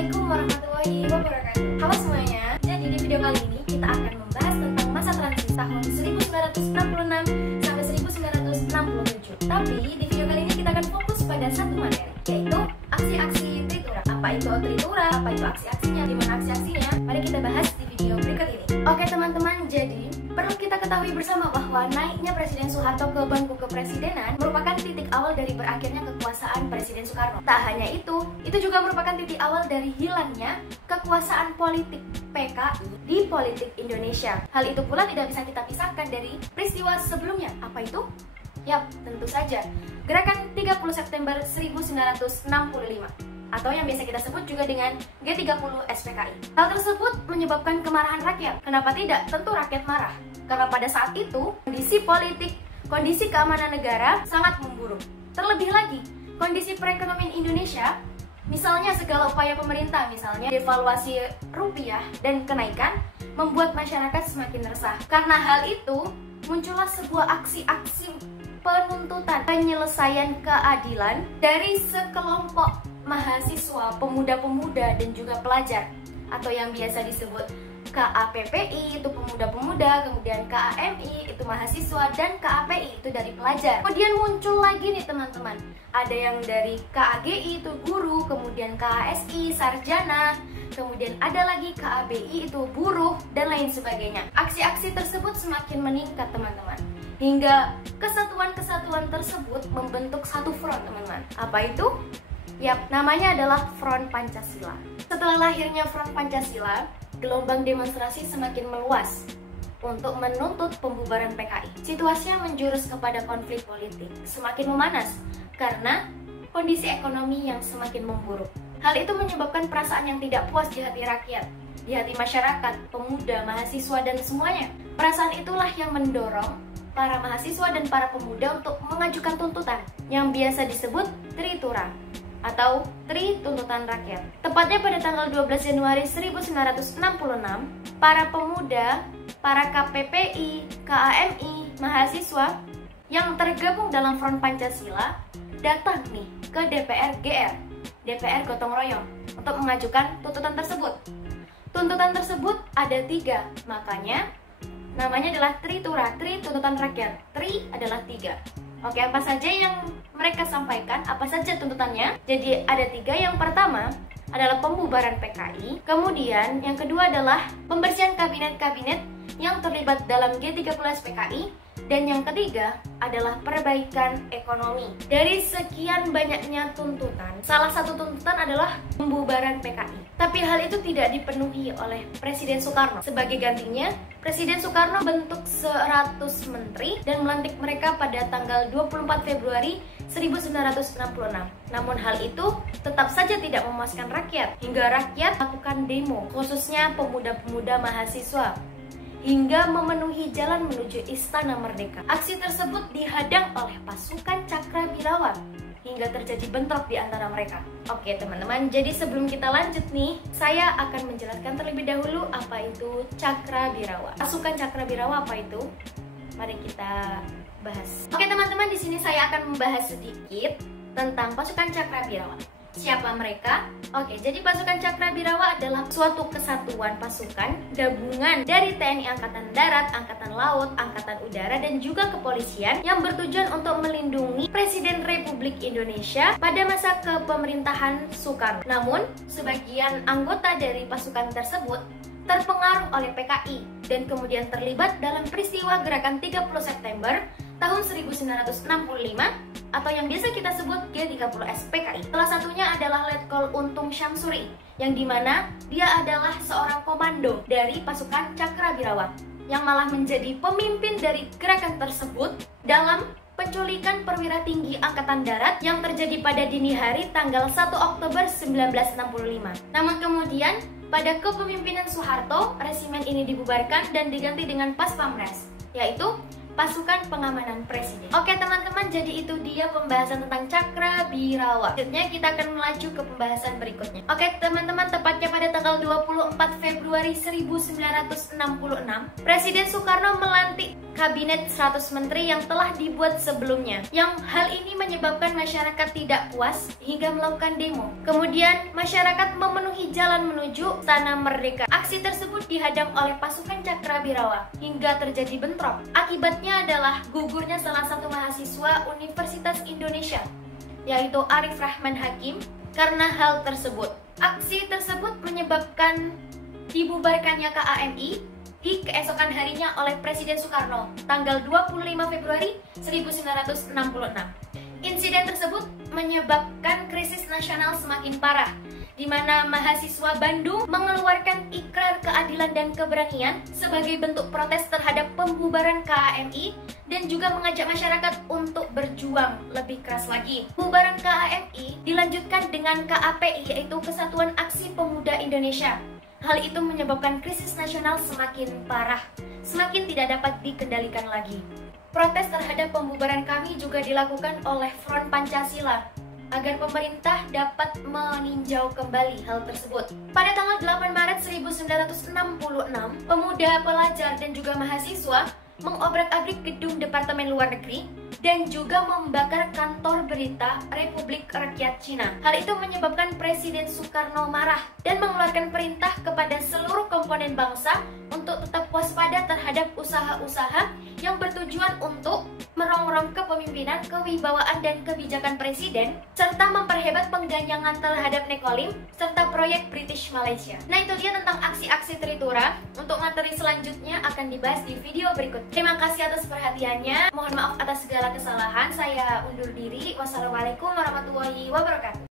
Assalamualaikum warahmatullahi wabarakatuh. Halo semuanya. Jadi di video kali ini kita akan membahas tentang masa transisi tahun 1966 sampai 1967. Tapi di video kali ini kita akan fokus pada satu materi, yaitu aksi-aksi Tritura. Apa itu Tritura? Apa itu aksi-aksinya? Di mana aksi-aksinya? Mari kita bahas di video berikut ini. Oke teman-teman, jadi perlu kita ketahui bersama bahwa naiknya Presiden Soeharto ke bangku kepresidenan merupakan titik awal dari berakhirnya kekuasaan Presiden Soekarno. Tak hanya itu juga merupakan titik awal dari hilangnya kekuasaan politik PKI di politik Indonesia. Hal itu pula tidak bisa kita pisahkan dari peristiwa sebelumnya. Apa itu? Yap, tentu saja Gerakan 30 September 1965 atau yang biasa kita sebut juga dengan G30 SPKI. Hal tersebut menyebabkan kemarahan rakyat. Kenapa tidak? Tentu rakyat marah. Karena pada saat itu, kondisi politik, kondisi keamanan negara sangat memburuk. Terlebih lagi, kondisi perekonomian Indonesia, misalnya segala upaya pemerintah, misalnya devaluasi rupiah dan kenaikan, membuat masyarakat semakin resah. Karena hal itu, muncullah sebuah aksi-aksi penuntutan penyelesaian keadilan dari sekelompok mahasiswa, pemuda-pemuda dan juga pelajar, atau yang biasa disebut KAPPI itu pemuda-pemuda, kemudian KAMI itu mahasiswa, dan KAPI itu dari pelajar. Kemudian muncul lagi nih teman-teman, ada yang dari KAGI itu guru, kemudian KASI sarjana, kemudian ada lagi KABI itu buruh, dan lain sebagainya. Aksi-aksi tersebut semakin meningkat teman-teman, hingga kesatuan-kesatuan tersebut membentuk satu front teman-teman. Apa itu? Yap, namanya adalah Front Pancasila. Setelah lahirnya Front Pancasila, gelombang demonstrasi semakin meluas untuk menuntut pembubaran PKI. Situasinya menjurus kepada konflik politik, semakin memanas karena kondisi ekonomi yang semakin memburuk. Hal itu menyebabkan perasaan yang tidak puas di hati rakyat, di hati masyarakat, pemuda, mahasiswa, dan semuanya. Perasaan itulah yang mendorong para mahasiswa dan para pemuda untuk mengajukan tuntutan yang biasa disebut Tritura atau Tri Tuntutan Rakyat. Tepatnya pada tanggal 12 Januari 1966, para pemuda, para KPPI, KAMI, mahasiswa yang tergabung dalam Front Pancasila datang nih ke DPR GR, DPR Gotong Royong, untuk mengajukan tuntutan tersebut. Tuntutan tersebut ada 3, makanya namanya adalah Tritura, Tri Tuntutan Rakyat. Tri adalah 3. Oke, apa saja yang mereka sampaikan, apa saja tuntutannya? Jadi ada 3. Yang pertama adalah pembubaran PKI, kemudian yang kedua adalah pembersihan kabinet-kabinet yang terlibat dalam G30 SPKI, dan yang ketiga adalah perbaikan ekonomi. Dari sekian banyaknya tuntutan, salah satu tuntutan adalah pembubaran PKI. Tapi hal itu tidak dipenuhi oleh Presiden Soekarno. Sebagai gantinya, Presiden Soekarno bentuk 100 menteri dan melantik mereka pada tanggal 24 Februari 1966. Namun hal itu tetap saja tidak memuaskan rakyat, hingga rakyat melakukan demo, khususnya pemuda-pemuda mahasiswa, hingga memenuhi jalan menuju Istana Merdeka. Aksi tersebut dihadang oleh pasukan Cakrawirawa hingga terjadi bentrok di antara mereka. Oke teman-teman, jadi sebelum kita lanjut nih, saya akan menjelaskan terlebih dahulu apa itu Cakrawirawa. Pasukan Cakrawirawa apa itu? Mari kita bahas. Oke teman-teman, di sini saya akan membahas sedikit tentang pasukan Cakrawirawa. Siapa mereka? Oke, jadi pasukan Cakrawirawa adalah suatu kesatuan pasukan gabungan dari TNI Angkatan Darat, Angkatan Laut, Angkatan Udara, dan juga kepolisian yang bertujuan untuk melindungi Presiden Republik Indonesia pada masa kepemerintahan Soekarno. Namun, sebagian anggota dari pasukan tersebut terpengaruh oleh PKI dan kemudian terlibat dalam peristiwa Gerakan 30 September tahun 1965 atau yang biasa kita sebut G30 SPKI. Salah satunya adalah Letkol Untung Syamsuri, yang dimana dia adalah seorang komando dari pasukan Cakrawirawa yang malah menjadi pemimpin dari gerakan tersebut dalam penculikan perwira tinggi Angkatan Darat yang terjadi pada dini hari tanggal 1 Oktober 1965. Namun kemudian pada kepemimpinan Soeharto, resimen ini dibubarkan dan diganti dengan Paspamres, yaitu Pasukan Pengamanan Presiden. Oke teman-teman, jadi itu dia pembahasan tentang Cakrawirawa. Selanjutnya kita akan melaju ke pembahasan berikutnya. Oke teman-teman, tepatnya pada tanggal 24 Februari 1966, Presiden Soekarno melantik Kabinet 100 Menteri yang telah dibuat sebelumnya. Yang hal ini menyebabkan masyarakat tidak puas hingga melakukan demo. Kemudian masyarakat memenuhi jalan menuju Istana Merdeka. Aksi tersebut dihadang oleh pasukan Cakrabirawa hingga terjadi bentrok. Akibatnya adalah gugurnya salah satu mahasiswa Universitas Indonesia, yaitu Arif Rahman Hakim, karena hal tersebut. Aksi tersebut menyebabkan dibubarkannya KAMI di keesokan harinya oleh Presiden Soekarno, tanggal 25 Februari 1966. Insiden tersebut menyebabkan krisis nasional semakin parah, di mana mahasiswa Bandung mengeluarkan ikrar keadilan dan keberanian sebagai bentuk protes terhadap pembubaran KAMI dan juga mengajak masyarakat untuk berjuang lebih keras lagi. Pembubaran KAMI dilanjutkan dengan KAPI, yaitu Kesatuan Aksi Pemuda Indonesia. Hal itu menyebabkan krisis nasional semakin parah, semakin tidak dapat dikendalikan lagi. Protes terhadap pembubaran kami juga dilakukan oleh Front Pancasila agar pemerintah dapat meninjau kembali hal tersebut. Pada tanggal 8 Maret 1966, pemuda, pelajar, dan juga mahasiswa mengobrak-abrik gedung Departemen Luar Negeri dan juga membakar kantor berita Republik Rakyat Cina. Hal itu menyebabkan Presiden Soekarno marah dan mengeluarkan perintah kepada seluruh komponen bangsa untuk tetap waspada terhadap usaha-usaha yang bertujuan untuk merongrong kepemimpinan, kewibawaan, dan kebijakan Presiden, serta memperhebat pengganyangan terhadap Nekolim, serta proyek British Malaysia. Nah, itu dia tentang aksi-aksi Tritura. Untuk materi selanjutnya akan dibahas di video berikut. Terima kasih atas perhatiannya. Mohon maaf atas segala kesalahan. Saya undur diri. Wassalamualaikum warahmatullahi wabarakatuh.